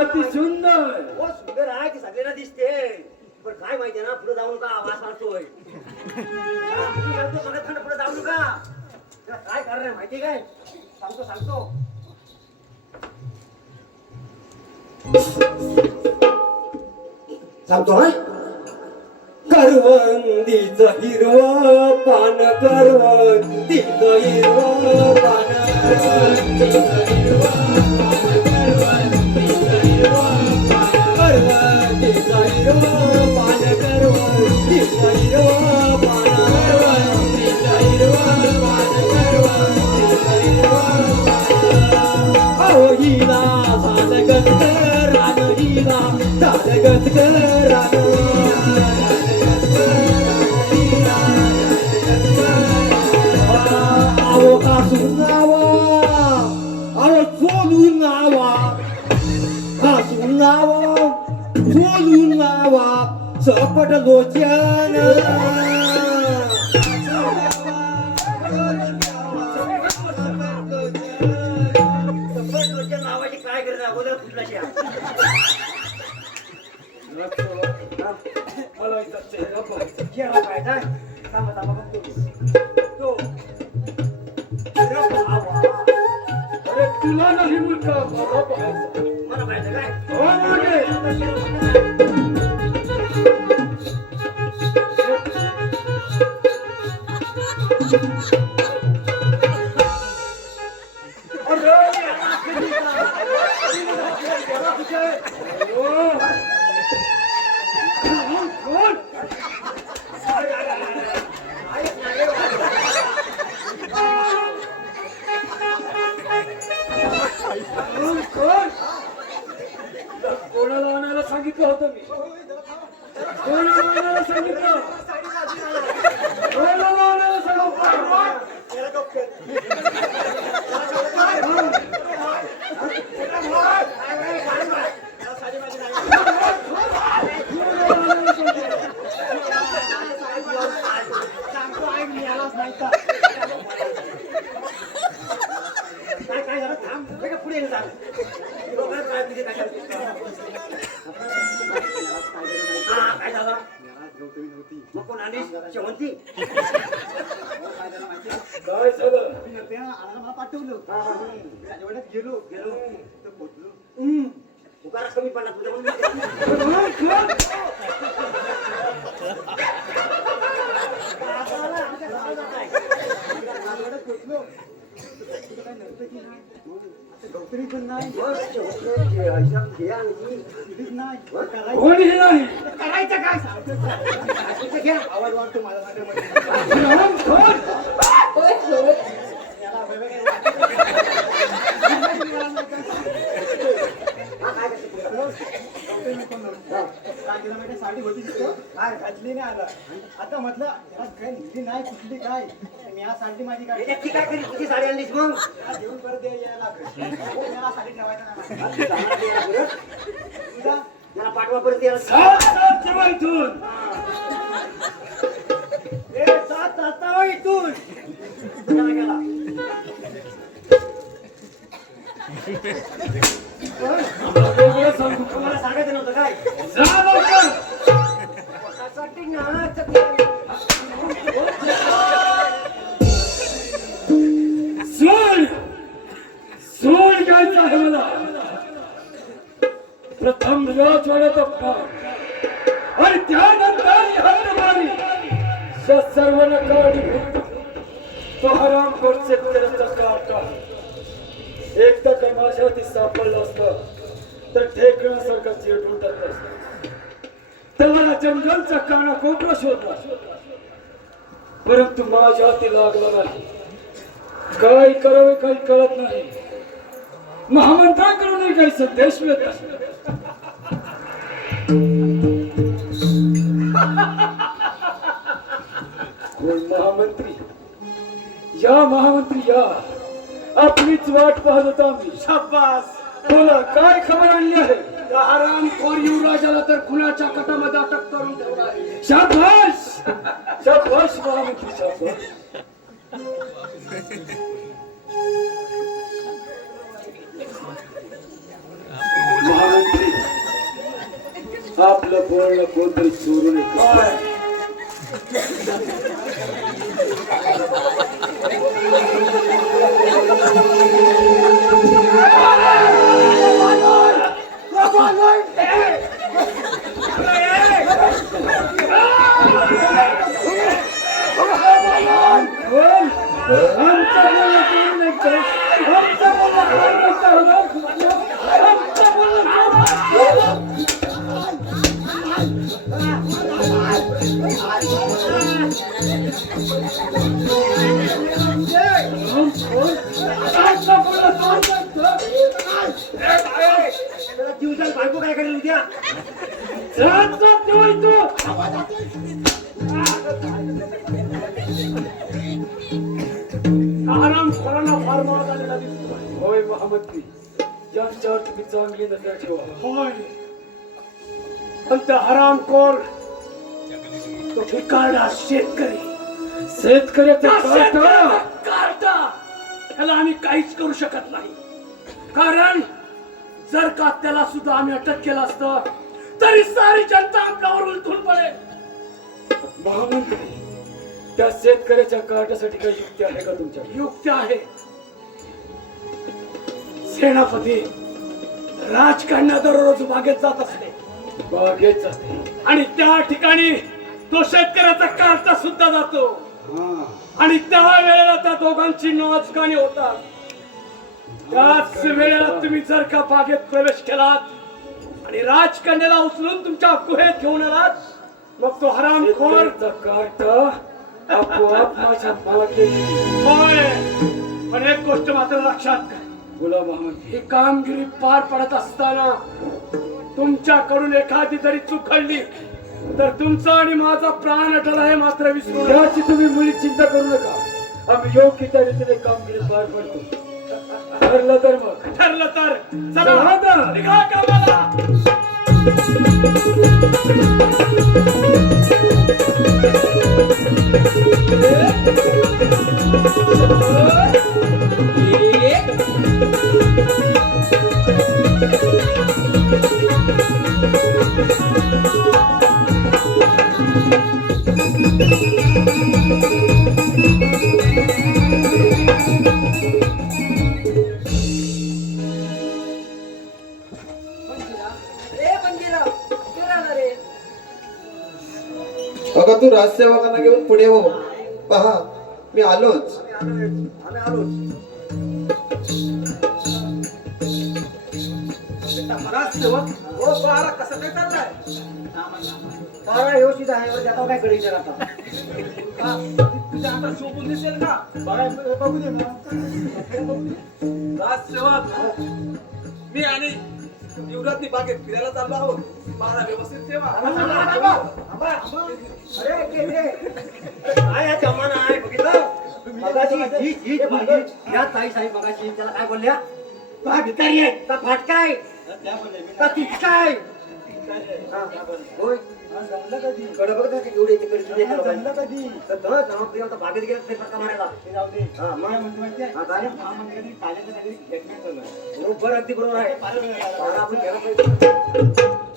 अति सुंदर हो सुंदर आहे की सगळ्यांना दिसते पण काय माहितीये ना पुढे जाऊ नका आवाज मारतोय पुढे जाऊ नका काय करणार माहिती काय सांगतो सांगतो हा करवंदीच हिरवं पान करवंदीच हिरवं पान करवंदीच हिरवं करवंदीच हिरवं पान करवंदीच हिरवं पान करवंदीच हिरवं पान करवंदीच हिरवं अहो हिला झालगत रान हिला झालगत रान आवो कासून नावा आवो चोलून नावा कासून नावा चोलून नावा सपट लोचन नावाची काय करणार बोला कुठलाशी चेहरा काय काय थांबा थांबा बघतो तो अरे तुला नाही मुलगा मला पाहिजे काय हो मागे कोणाला आणायला सांगितलं होतं मी कोणाला आणायला सांगितलं कोणाला आणायला काय झालं थांब पुढे सांग काय झालं मग कोण आली शेवंती काय झालं मला पाठवलं राजवाड्यात गेलो तर पोचलो उकारा कमी पडला तुझ्या गौतमी पण ना नाही कोणी हे नाही करायचं काय सारखं घ्या आवाज वाटतो माझ्या नाट्यामध्ये हरामखोर! काय केलं माहिती साडी होती तिथं काय घातली नाही आला आता म्हटलं याला काय निघली नाही कुठली काय मी या साडी माझी काय त्याची काय करी तुझी साडी आणलीस मग याला घेऊन परत यायला याला साडी ठेवायचं नाही तुझा मला पाठवा परत याला सात जेव्हा इथून सात वाजता इथून गेला गेला वेगळं सांगू तुम्हाला सांगायचं नव्हतं काय जा लवकर! त्यासाठी ना सोड सोड घ्यायचं आहे मला प्रथम राजवाड्याचा भाग आणि त्यानंतर हद्दमारी या सर्व नकाराने तो हरामखोर शेतकऱ्याचा काटा एकदा का माझ्या हाती सापडला असता तर ठेकण्यासारखा चिरडून टाकला असता त्याला जंगलचा काना कोपरा शोधला परंतु माझ्या हाती लागला नाही काय करावे काही कळत नाही महामंत्र्यांकडूनही काही संदेश मिळत नाही कोण महामंत्री या आपलीच वाट पाहत होता मी शाबास बोला काय खबर आणली आहे त्या हरामखोर युवराजाला तर खुनाच्या कटामध्ये अटक करून ठेवला आहे. शाबाश शाबाश महामंत्री शाबाश महामंत्री आपलं बोलणं कोणतरी चोरू नये जीवदान बायको काय करेल उद्या हरामखोरांना फार मार आलेला दिसतोय. होय महामंत्री यांच्यावर तुम्ही चांगली नजर ठेवा होय पण त्या हरामखोर तो भिकारडा शेतकऱ्याचा काटा कार्टा त्याला आम्ही काहीच करू शकत नाही कारण जर का त्याला सुद्धा आम्ही अटक केलं असतं तरी सारी जनता आपल्यावर उलटून पडेल. महामंत्री त्या शेतकऱ्याच्या काटासाठी काही युक्ती आहे का तुमच्या युक्ती आहे सेनापती राजकारण्या दररोज बागेत जात असते बागेत जाते आणि त्या ठिकाणी तो शेतकऱ्याचा कार्टा सुद्धा जातो आणि त्या वेळेला त्या दोघांची नाचगाणी होतात. त्याच वेळेला तुम्ही जर का बागेत प्रवेश केलात आणि राजकन्याला उचलून तुमच्या गुहेत घेऊन आलात मग तो हरामखोर काटा आपोआप माझ्या मागे होय पण एक गोष्ट मात्र लक्षात घ्या बोला महामंत्री ही कामगिरी पार पडत असताना तुमच्याकडून एखादी जरी चूक घडली तर तुमचा आणि माझा प्राण अटल आहे मात्र विसरू नका. याची तुम्ही मुली चिंता करू नका आम्ही योग्य त्या रीतीने कामगिरी पार पडतो ठरलं तर मग ठरलं तर चला चला आता. निघा कामाला. बघा तू राजसेवकांना घेऊन पुढे हो पहा मी आलोच आम्ही आलोच राजसेवक हो बारा कसं काय चाललाय सारा व्यवस्थित आहे बरं, त्याचा काय करायचं आता तुझ्या आता शोभून दिसेल का बघू दे ना. राजसेवक मी आणि युवराजनी बागेत फिरायला चाललो आहोत बारा व्यवस्थित ठेवा अरे काय हा जमाना आहे बघितलं मगाशी ही बघितली या ताई साहेब मगाशी त्याला काय बोलल्या का भिकारी आहे का फाटकाय का तिचकाय होय कडबड का एवढे तिकडे जमलं कधी बागेत गेला ते फटका मारायला हा मग हा, काय? बरोबर अगदी बरोबर आहे पारा आपण घ्यायला पाहिजे.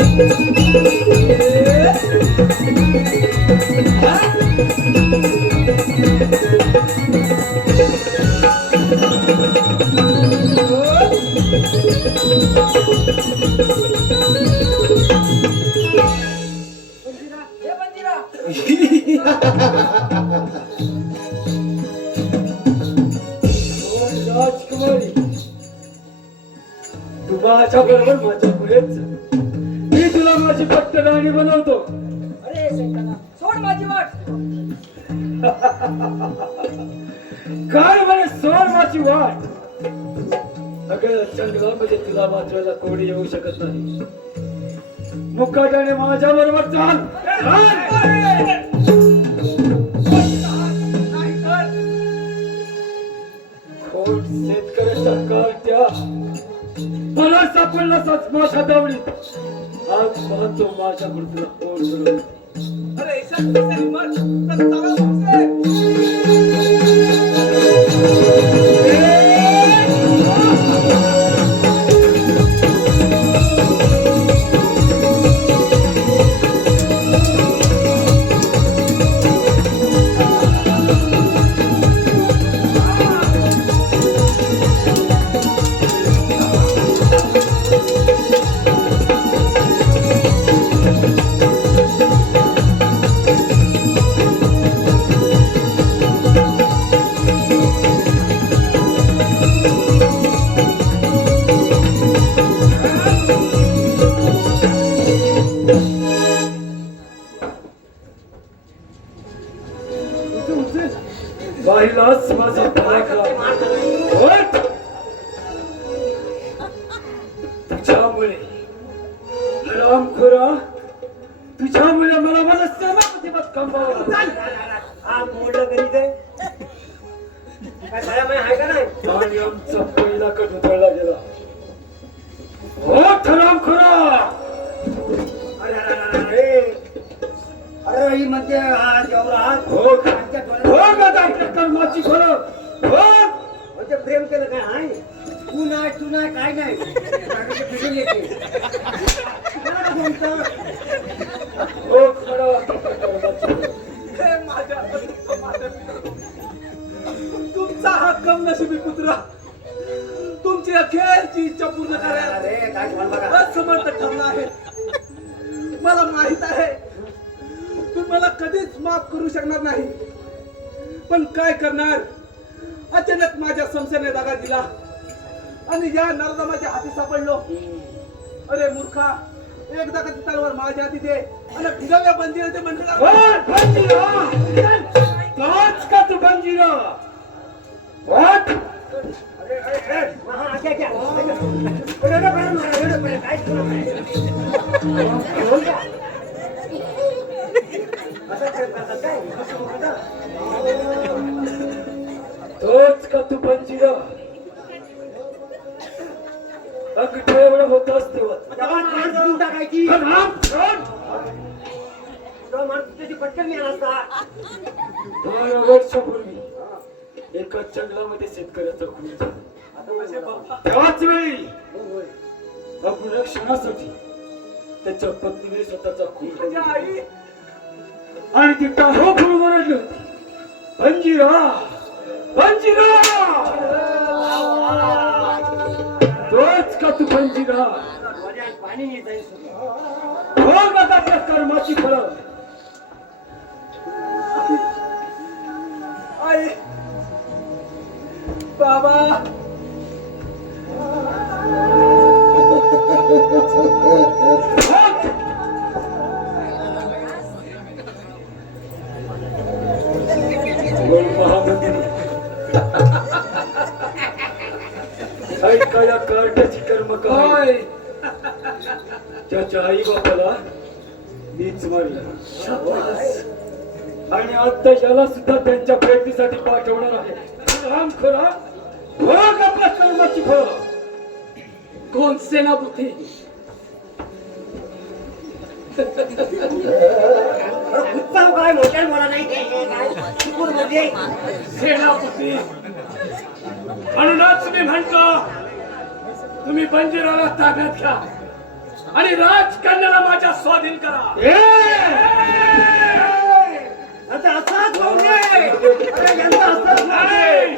हे मंदिरा राजकुमारी तू माझ्या बरोबर माझ्या पुढेच मी तुला माझी पट्टराणी बनवतो. अरे शंकरा सोड माझी वाट काय म्हणे सोड माझी वाट. अगं जंगलामध्ये तुला वाचवायला कोणी येऊ शकत नाही. मुकाट्याने माझ्या बरोबर चाल. खोट शेतकऱ्याच्या काळत्या मला सापडला माझ्या दावणीत. आज पाहतो माझ्या मृत्यूला कोण सोडवलं. अरे ईशान दिसेल मग तर चालत बसे. बाईलाच माझा पराक्रम. उठ! तुझ्यामुळे हरामखोरा तुझ्यामुळे मला माझा सेनापती पद कमवावं लागलं. हा मोडलं तरी ते काय भया माय आहे का नाही आणि आमचा पहिला कट उधळला गेला. उठ हरामखोरा. अरे अरे अरे अरे अरे ही म्हणते हा जेवढा हात हो का? हो का आपल्या कर्माची फळं. हो म्हणजे प्रेम केलं काय हाय तू नाही काय नाही नाटकाचं फिरून येते मला का बोलतं? हो खरं आपल्या कर्माची फळं. हे माझ्या तुमचा हा कमनशिबी पुत्र तुमची अखेरची इच्छा पूर्ण करायला अरे काय बोल बघा असमर्थ ठरला आहे. मला माहित आहे तुम्ही मला कधीच माफ करू शकणार नाही. पण काय करणार अचानक माझ्या संशयाने दागा दिला आणि या नरदमाच्या हाती सापडलो. अरे मूर्खा एकदा कधी तलवार माझ्या हाती दे आणि फिरव्या बंदिराच्या मंदिरात कोण बंजीरा? तोच का तू बंजीरा? वाट अरे अरे अरे हा क्या क्या अरे अरे अरे काय करू तोच का तू बंजीरा? अगदी एवढं होतच तेव्हा टाकायची पटकन मिळाला असता 12 वर्षापूर्वी एका जंगलामध्ये शेतकऱ्याचा खून झाला. त्याच वेळी अपुऱ्या क्षणासाठी त्याच्या पत्नीने स्वतःचा खून माझ्या केला. आई आणि ती टाहो फुलून ओरडली होती, बंजीरा बंजीरा. तोच का तू बंजीरा? पाणी येत आहे हो आता आपल्या कर्माची फळं. आई बाबा तीच मारी आणि आता याला सुद्धा त्यांच्या भेटीसाठी पाठवणार आहे राम खरा हो आपल्या कर्माची खो कोण सेनापती उत्तम काय मोठ्या बोला नाही काय शिकून म्हणजे सेनापती म्हणूनच मी म्हणतो तुम्ही बंजीराला ताब्यात घ्या आणि राजकन्याला माझ्या स्वाधीन करा आता असाच होऊ नये अरे यांचा असंच नाही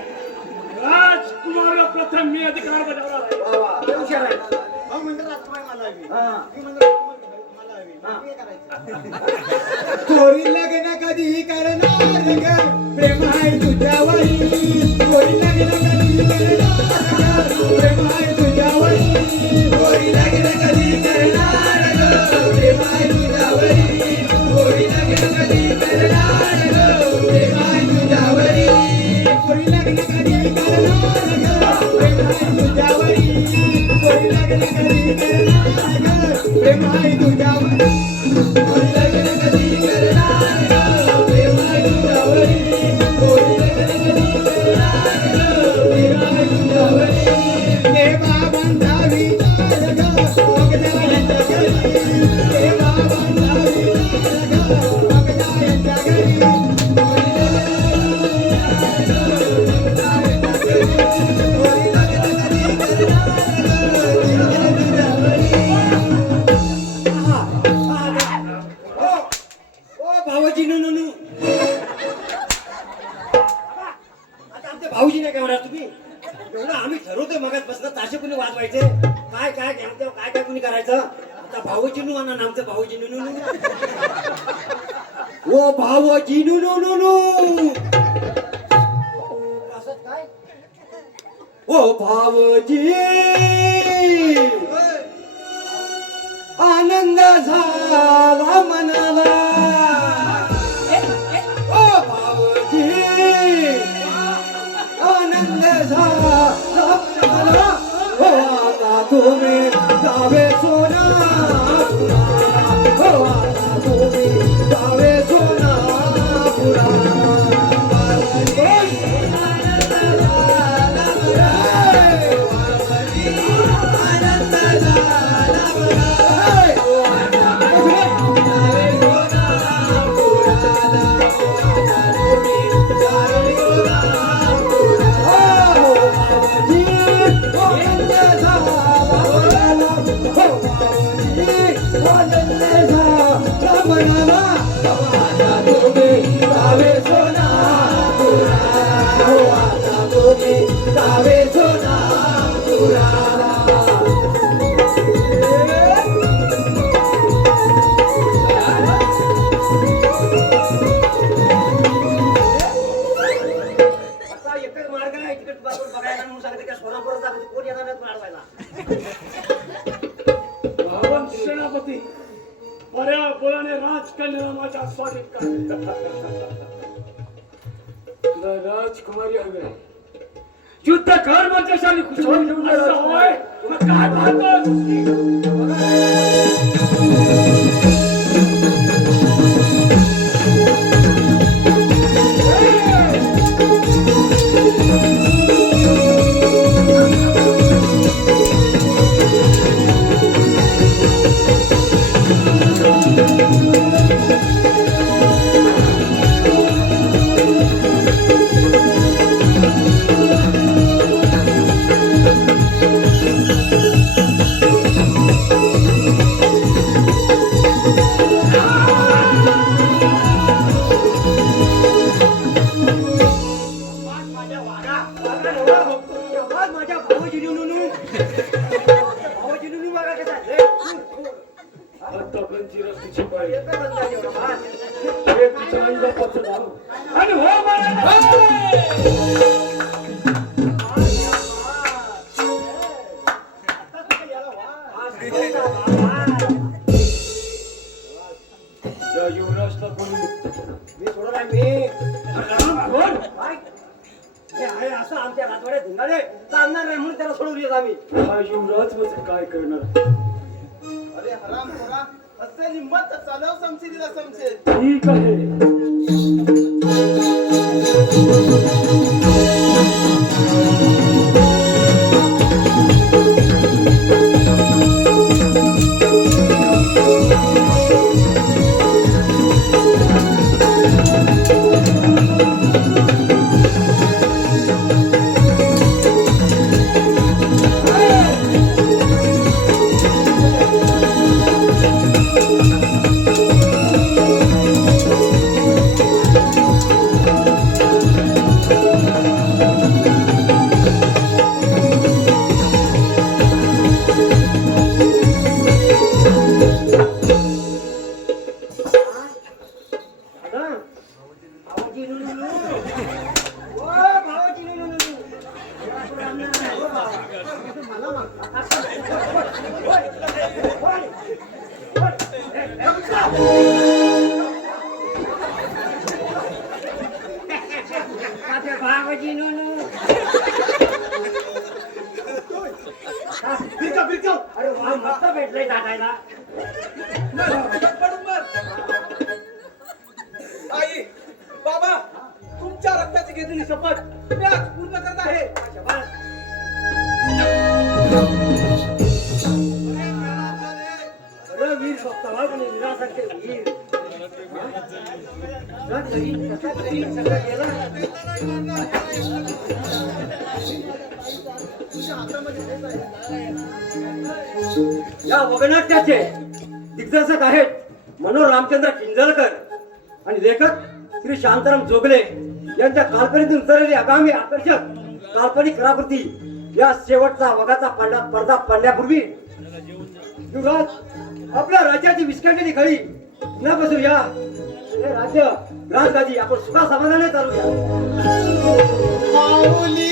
राजकुमारला प्रथम मी अधिकार बजावणार आहे वा, वा. ते हुशार आहे. अहो म्हणजे राजकुमारी मला हवी. हा. मी म्हणजे राजकुमारी मला हवी. मग हे करायचं. चोरी लग्न कधी करणार ग प्रेम आहे तुझ्यावरी चोरी लग्न कधी करणार ग प्रेम आहे तुझ्यावरी चोरी लग्न कधी करणार ग प्रेम आहे तुझ्यावरी चोरी लग्न कधी करणार ग प्रेम आहे तुझ्यावरी चोरी लग्न कधी करणार ग प्रेम आहे तुझ्यावरी चोरी लग्न कधी करणार ग प्रेम आहे तुझ्यावरी चोरी लग्न कधी करणार ग प्रेम आहे तुझ्यावरी चोरी लग्न कधी करणार ग प्रेम आहे तुझ्यावरी देवा बांधा विचार ग मग जायच्या घरी देवा बांधा विचार ग मग जायच्या घरी चोरी लग्न कधी करणार ग भाऊजी नु आता आमचे भाऊजी नाही काय होणार तुम्ही एवढं आम्ही ठरवतोय मगात बसलं ताशे कुणी वाजवायचे काय काय घ्यायचं काय काय कुणी करायचं आता भाऊजी नु आणा आमचं भाऊजी नु ओ भाऊजी नु असं काय ओ भाऊजी आनंद झाला मनाला ओ भाऊजी आनंद झाला मनाला हो आता तुम्ही जावे सोना हो आता तुम्ही जावे सोना पुरा एकच मार्ग आहे तिकडे बघायला म्हणून सांगते का सोनापुरात जातो कोण येणार नाही मारवायला भावन सेनापती बऱ्या बोलाने राजकन्याला माझ्या स्वाधीन करा तुला राजकुमारी हवी आहे. युद्ध कर माझ्याशी खुशाल घेऊन असं होय मग काय पाहतोस माझ्या भाऊजी बघा कसा आता बंजीरा तुझी पाळी एकच अंदाज एवढा बा. हे तिच्या आईला पसंत आलं आणि हो मला या युवराजला कोणी मी सोडला मी कोण काय? हे आहे असं आमच्या राजवाड्यात धुंगाले चालणार नाही म्हणून त्याला सोडून येत आम्ही हा युवराज म्हणजे काय करणार अरे हराम खोरा असेल हिंमत तर चालव समशिरीला समशेल. ठीक आहे. दादा, भावाजी नुनू. ओ, भावाजी नुनू. ओ, भावा. मला माग. ओय, ओय, ओय. माझे भावाजी नुनू. अरे वा, मस्त भेटलंय दादाला. पडून बस. आई बाबा तुमच्या रक्ताची घेतलेली शपथ मी आज पूर्ण करत आहे. अरे वीर भक्तवा कोणी वीरासारखे वीर. कसा तरी सगळं केलं. या वगनाट्याचे दिग्दर्शक आहेत मनोहर रामचंद्र किंजलकर आणि लेखक श्री शांताराम जोगले यांच्या काल्पनिकतून उतरलेली आगामी आकर्षक काल्पनिक कलाकृती या शेवटचा वगाचा पडदा पडण्यापूर्वी युवराज आपल्या राज्याची विस्कटलेली खळी न बसूया. हे राज्य राजगादी आपण सुखा समाधाने चालूया. माऊली